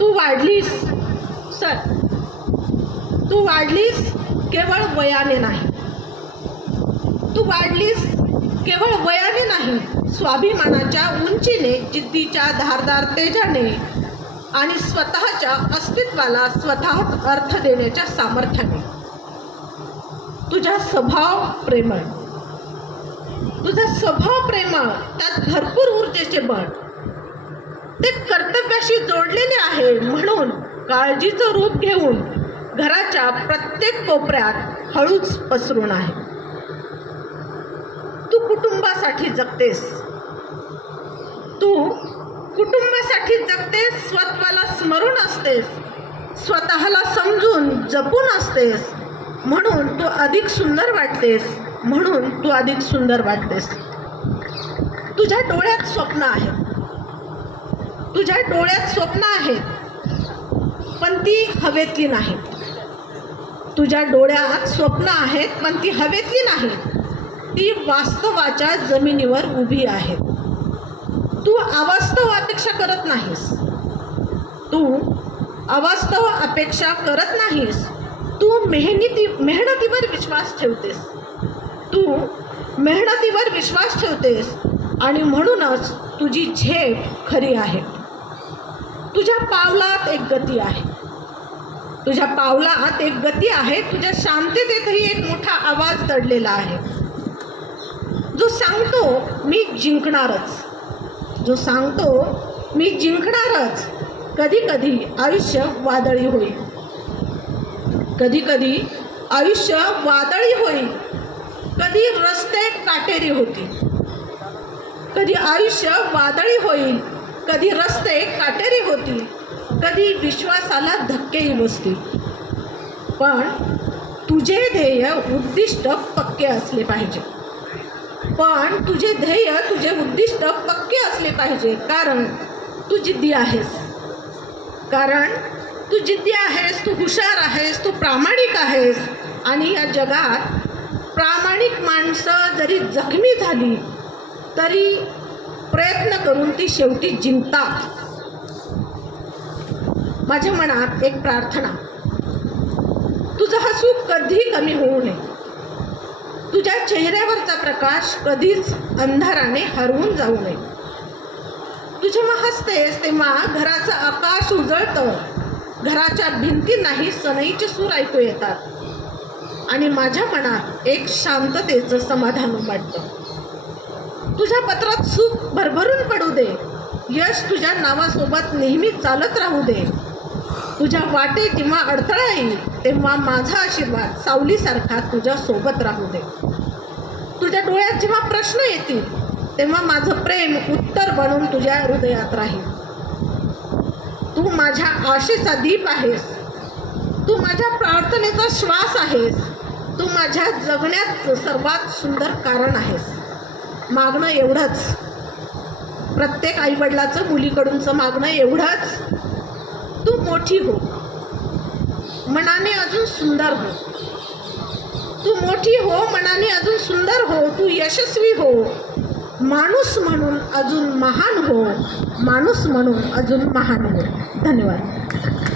तू वाढलीस sir, तू वाढलीस केवळ वयाने नाही, तू वाढलीस केवळ वयाने नाही, स्वाभिमानाच्या उंचीने, जिद्दीच्या धारदार तेजाने आणि स्वतःच्या अस्तित्वाला स्वतःच अर्थ देण्याच्या सामर्थ्याने. तुझा स्वभाव प्रेमळ, तुझा स्वभाव प्रेमळ, त्यात भरपूर ऊर्जेचे बळ, ते कर्तव्याशी जोडलेले आहे. म्हणून काळजीचं रूप घेऊन घराच्या प्रत्येक कोपऱ्यात हळूच पसरून आहे. तू कुटुंबासाठी जगतेस, तू कुटुंबासाठी जगतेस, स्वतःला स्मरून असतेस, स्वतःला समजून जपून असतेस. म्हणून तू अधिक सुंदर वाटतेस, म्हणून तू अधिक सुंदर वाटतेस. तुझ्या डोळ्यात स्वप्न आहेत, तुझ्या डोळ्यात स्वप्न आहेत, पण ती हवेतली नाहीत. तुझ्या डोळ्यात स्वप्न आहेत, पण ती हवेतली नाहीत, ती वास्तवाच्या जमिनीवर उभी आहेत. तू अवास्तव अपेक्षा करत नाहीस, तू अवास्तव अपेक्षा करत नाहीस. तू मेहनतीवर विश्वास ठेवतेस, तू मेहनतीवर विश्वास ठेवतेस आणि म्हणूनच तुझी झेप खरी आहे. तुझ्या पावलात एक गती आहे, तुझ्या पावलात एक गती आहे. तुझ्या शांततेतही एक मोठा आवाज दडलेला आहे, जो सांगतो मी जिंकणारच, जो सांगतो मी जिंकणारच. कधी कधी आयुष्य वादळी होईल, कधी कधी आयुष्य वादळी होईल, कधी रस्ते काटेरी होतील, कधी आयुष्य वादळी होईल, कधी रस्ते काटेरी होतील, कधी विश्वासाला धक्केही बसतील. पण तुझे ध्येय उद्दिष्ट पक्के असले पाहिजे, पण तुझे ध्येय तुझे उद्दिष्ट पक्के असले पाहिजे. कारण तू जिद्दी आहेस, कारण तू जिद्दी आहेस, तू हुशार आहेस, तू प्रामाणिक आहेस. आणि या जगात प्रामाणिक माणसं जरी जखमी झाली तरी प्रयत्न करून ती शेवटी जिंकतात. माझ्या मनात एक प्रार्थना, तुझं हसू कधी कमी होऊ नये, तुझ्या चेहऱ्यावरचा प्रकाश कधीच अंधाराने हरवून जाऊ नये. तू जेव्हा हसतेस तेव्हा घराचं आकाश उजळतं, घराच्या भिंतींनाही सनईचे सूर ऐकू येतात आणि माझ्या मनात एक शांततेचं समाधान उमटतं. तुझ्या पत्रात सुख भरभरून पडू दे, यश तुझ्या नावासोबत नेहमी चालत राहू दे. तुझ्या वाटेत जेव्हा अडथळा येईल तेव्हा माझा आशीर्वाद सावलीसारखा तुझ्या सोबत राहू दे. तुझ्या डोळ्यात जेव्हा प्रश्न येतील तेव्हा माझं प्रेम उत्तर बनून तुझ्या हृदयात राहील. तू माझ्या आशेचा दीप आहेस, तू माझ्या प्रार्थनेचा श्वास आहेस, तू माझ्या जगण्यात सर्वात सुंदर कारण आहेस. मागणं एवढंच, प्रत्येक आईवडिलाचं मुलीकडूनचं मागणं एवढंच, तू मोठी हो, मनाने अजून सुंदर हो, तू मोठी हो, मनाने अजून सुंदर हो, तू यशस्वी हो, माणूस म्हणून अजून महान हो, माणूस म्हणून अजून महान हो. धन्यवाद.